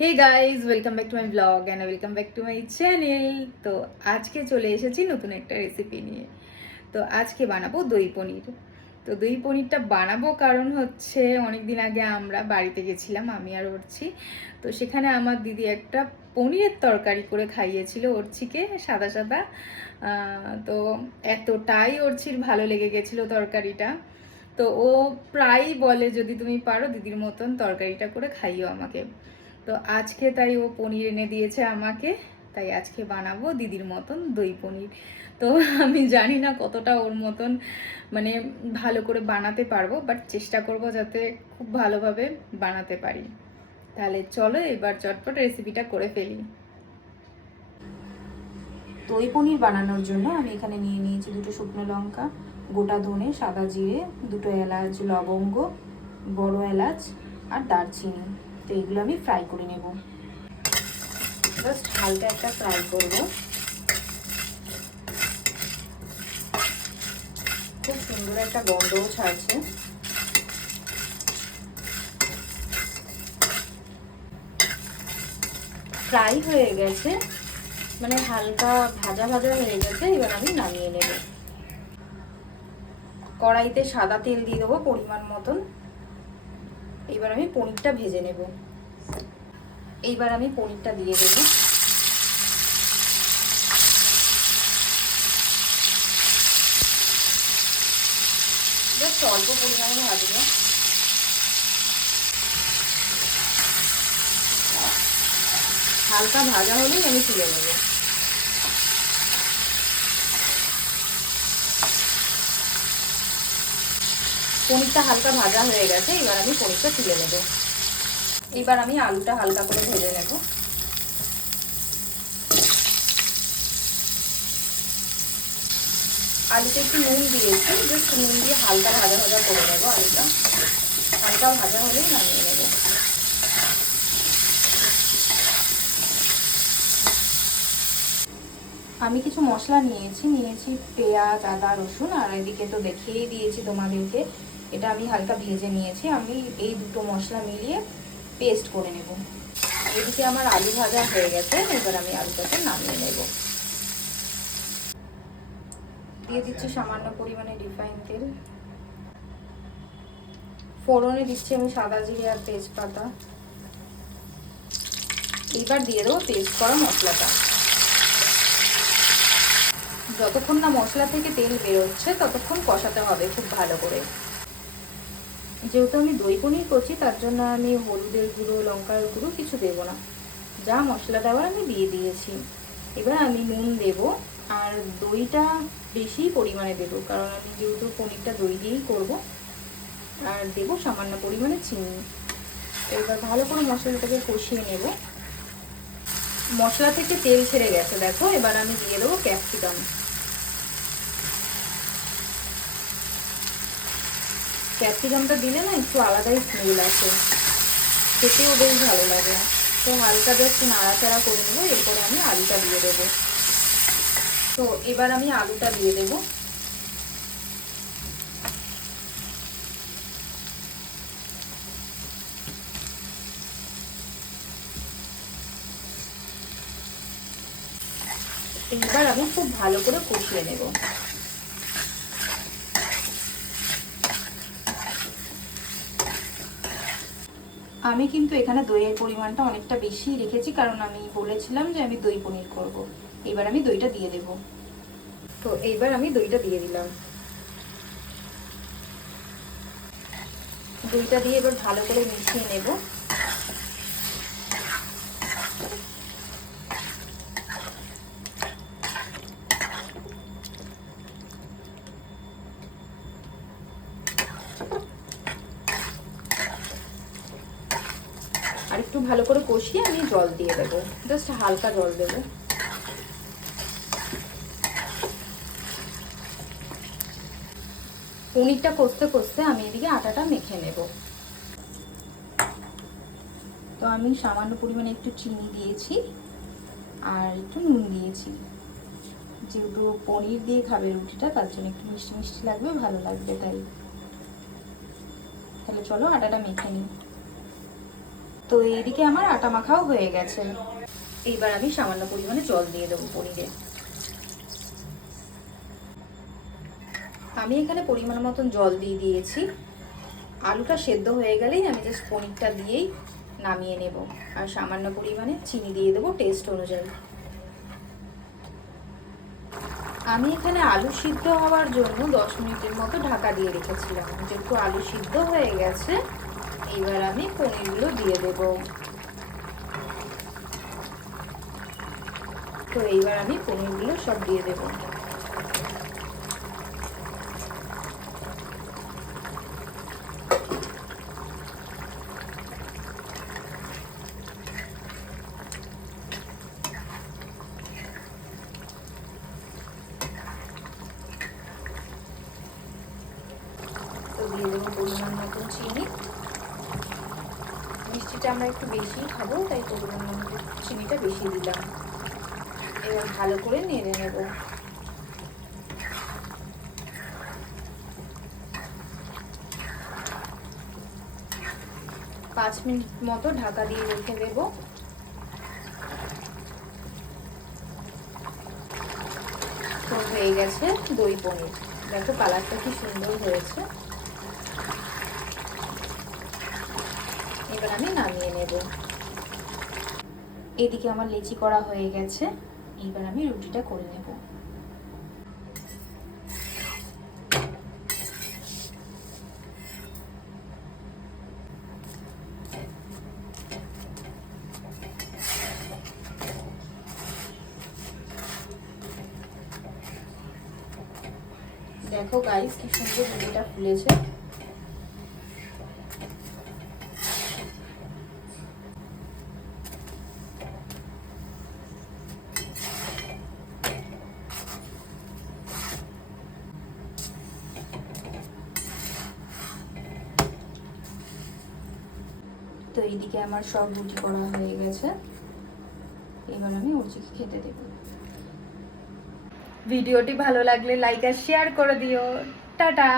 Hey guys, welcome back to my blog and welcome back to my channel. তো আজকে চলে এসেছি নতুন একটা রেসিপি নিয়ে। তো আজকে বানাবো দই পনির। তো দই পনিরটা বানাবো কারণ হচ্ছে অনেকদিন আগে আমরা বাড়িতে গেছিলাম, আমি আর অর্চি। তো সেখানে আমার দিদি একটা পনিরের তরকারি করে খাইয়েছিল অর্চিকে, সাদা সাদা। তো এতটাই অর্চির ভালো লেগে গেছিলো তরকারিটা। তো ও প্রায়ই বলে, যদি তুমি পারো দিদির মতন তরকারিটা করে খাইও আমাকে। তো আজকে তাই ও পনির এনে দিয়েছে আমাকে, তাই আজকে বানাবো দিদির মতন দই পনির। তো আমি জানি না কতটা ওর মতন মানে ভালো করে বানাতে পারবো, বাট চেষ্টা করব যাতে খুব ভালোভাবে বানাতে পারি। তাহলে চলো এবার চটপট রেসিপিটা করে ফেলি। দই পনির বানানোর জন্য আমি এখানে নিয়ে নিয়েছি দুটো শুকনো লঙ্কা, গোটা ধনে, সাদা জিরে, দুটো এলাচ, লবঙ্গ, বড় এলাচ আর দারচিনি। তো এগুলো আমি ফ্রাই করে নেব। জাস্ট হালকা একটা ফ্রাই করব। খুব সুন্দর একটা গন্ধও ছাড়ছে। ফ্রাই হয়ে গেছে, মানে হালকা ভাজা ভাজা হয়ে গেছে। এবার আমি নামিয়ে নেব। কড়াইতে সাদা তেল দিয়ে দেবো পরিমাণ মতন। এইবার আমি পনিরটা ভেজে নেব। এইবার আমি পনিরটা দিয়ে দেবো। জাস্ট অল্প পরিমাণে ভাজবো। হালকা ভাজা হলেই আমি তুলে নেব। পনিরটা হালকা ভাজা হয়ে গেছে, এবার আমি পনিরটা তুলে নেব। এবার আমি আলুটা হালকা করে ভেজে নেব। আলুতে একটু নুন দিয়েছি, জাস্ট নুন দিয়ে হালকা ভাজা ভাজা করে নেব। আলুটা হালকা ভাজা হলেই নামিয়ে নেব। আমি কিছু মশলা নিয়েছি পেঁয়াজ, আদা, রসুন, আর এদিকে তো দেখিয়েই দিয়েছি তোমাদেরকে, এটা আমি হালকা ভেজে নিয়েছি। আমি এই দুটো মশলা মিলিয়ে পেস্ট করে নেব। এদিকে আমার আলু ভাজা হয়ে গেছে, এবার আমি আলুটাকে নামিয়ে নেব। দিয়ে দিচ্ছি সামান্য পরিমাণে রিফাইন তেল। ফোড়নে দিচ্ছি আমি সাদা জিরে আর তেজপাতা। এইবার দিয়ে দেবো পেস্ট করা মশলাটা। যতক্ষণ না মশলা থেকে তেল বেরোচ্ছে ততক্ষণ কষাতে হবে খুব ভালো করে। যেহেতু আমি দই পনির করছি, তার জন্য আমি হলুদের গুঁড়ো, লঙ্কার গুঁড়ো কিছু দেবো না। যা মশলা দেওয়ার আমি দিয়ে দিয়েছি। এবার আমি নুন দেব, আর দইটা বেশি পরিমাণে দেবো, কারণ আমি যেহেতু পনিরটা দই দিয়েই করব। আর দেবো সামান্য পরিমাণে চিনি। এবার ভালো করে মশলাটাকে কষিয়ে নেব। মশলা থেকে তেল ছেড়ে গেছে দেখো। এবার আমি দিয়ে দেবো ক্যাপসিকাম। ক্যাপসিকামটা দিলে না একটু আলাদাই স্মেল আসে, খেতেও বেশ ভালো লাগে। তো হালকা জাস্ট নাড়াচাড়া করে নেবো। এরপরে আমি আলুটা দিয়ে দেবো। তো এবার আমি আলুটা দিয়ে দেবো। এবার আমি খুব ভালো করে কষিয়ে নেব। আমি কিন্তু এখানে দইয়ের পরিমাণটা অনেকটা বেশি রেখেছি, কারণ আমি বলেছিলাম যে আমি দই পনির করব। এবার আমি দইটা দিয়ে দেব। তো এইবার আমি দইটা দিয়ে দিলাম। দইটা দিয়ে এবার ভালো করে মিশিয়ে নেব। আর একটু ভালো করে কষিয়ে আমি জল দিয়ে দেবো, জাস্ট হালকা জল দেবো। পনিরটা কষতে কষতে আমি এদিকে আটাটা মেখে নেব। তো আমি সামান্য পরিমাণে একটু চিনি দিয়েছি আর একটু নুন দিয়েছি। যেহেতু পনির দিয়ে খাবে রুটিটা, তার জন্য একটু মিষ্টি মিষ্টি লাগবে, ভালো লাগবে তাই। তাহলে চলো আটাটা মেখে নিই। তো এইদিকে আমার আটা মাখাও হয়ে গেছে। এইবার আমি সামান্য পরিমাণে জল দিয়ে দেবো পনিরে। আমি এখানে পরিমাণ মতন জল দিয়ে দিয়েছি। আলুটা সেদ্ধ হয়ে গেলেই আমি জাস্ট পনিরটা দিয়েই নামিয়ে নেব। আর সামান্য পরিমাণে চিনি দিয়ে দেবো টেস্ট অনুযায়ী। আমি এখানে আলু সিদ্ধ হওয়ার জন্য 10 মিনিটের মতো ঢাকা দিয়ে রেখেছিলাম। যেহেতু আলু সিদ্ধ হয়ে গেছে, এবার আমি পনিরগুলো দিয়ে দেব। তো এইবার আমি পনিরগুলো সব দিয়ে দেব। তো দিয়ে দেবো পরিমাণ মতন চিনি। মিষ্টিটা আমরা একটু বেশি খাবো, তাই পরিমাণ মতন চিনিটা বেশি দিলাম। এবার ভালো করে নেড়ে নেব। পাঁচ মিনিট মতো ঢাকা দিয়ে রেখে দেব। তো হয়ে গেছে দই পনির। দেখো কালারটা কি সুন্দর হয়েছে। এবার আমি নামিয়ে নেব। এদিকে আমার লেচি করা হয়ে গেছে। এবার আমি রুটিটা করে নেব। দেখো গাইস কি সুন্দর রুটিটা ফুলেছে। তো এইদিকে আমার সব রুটি করা হয়ে গেছে। এবার আমি উর্জিকে খেতে দেব। ভিডিওটি ভালো লাগলে লাইক আর শেয়ার করে দিও। টাটা।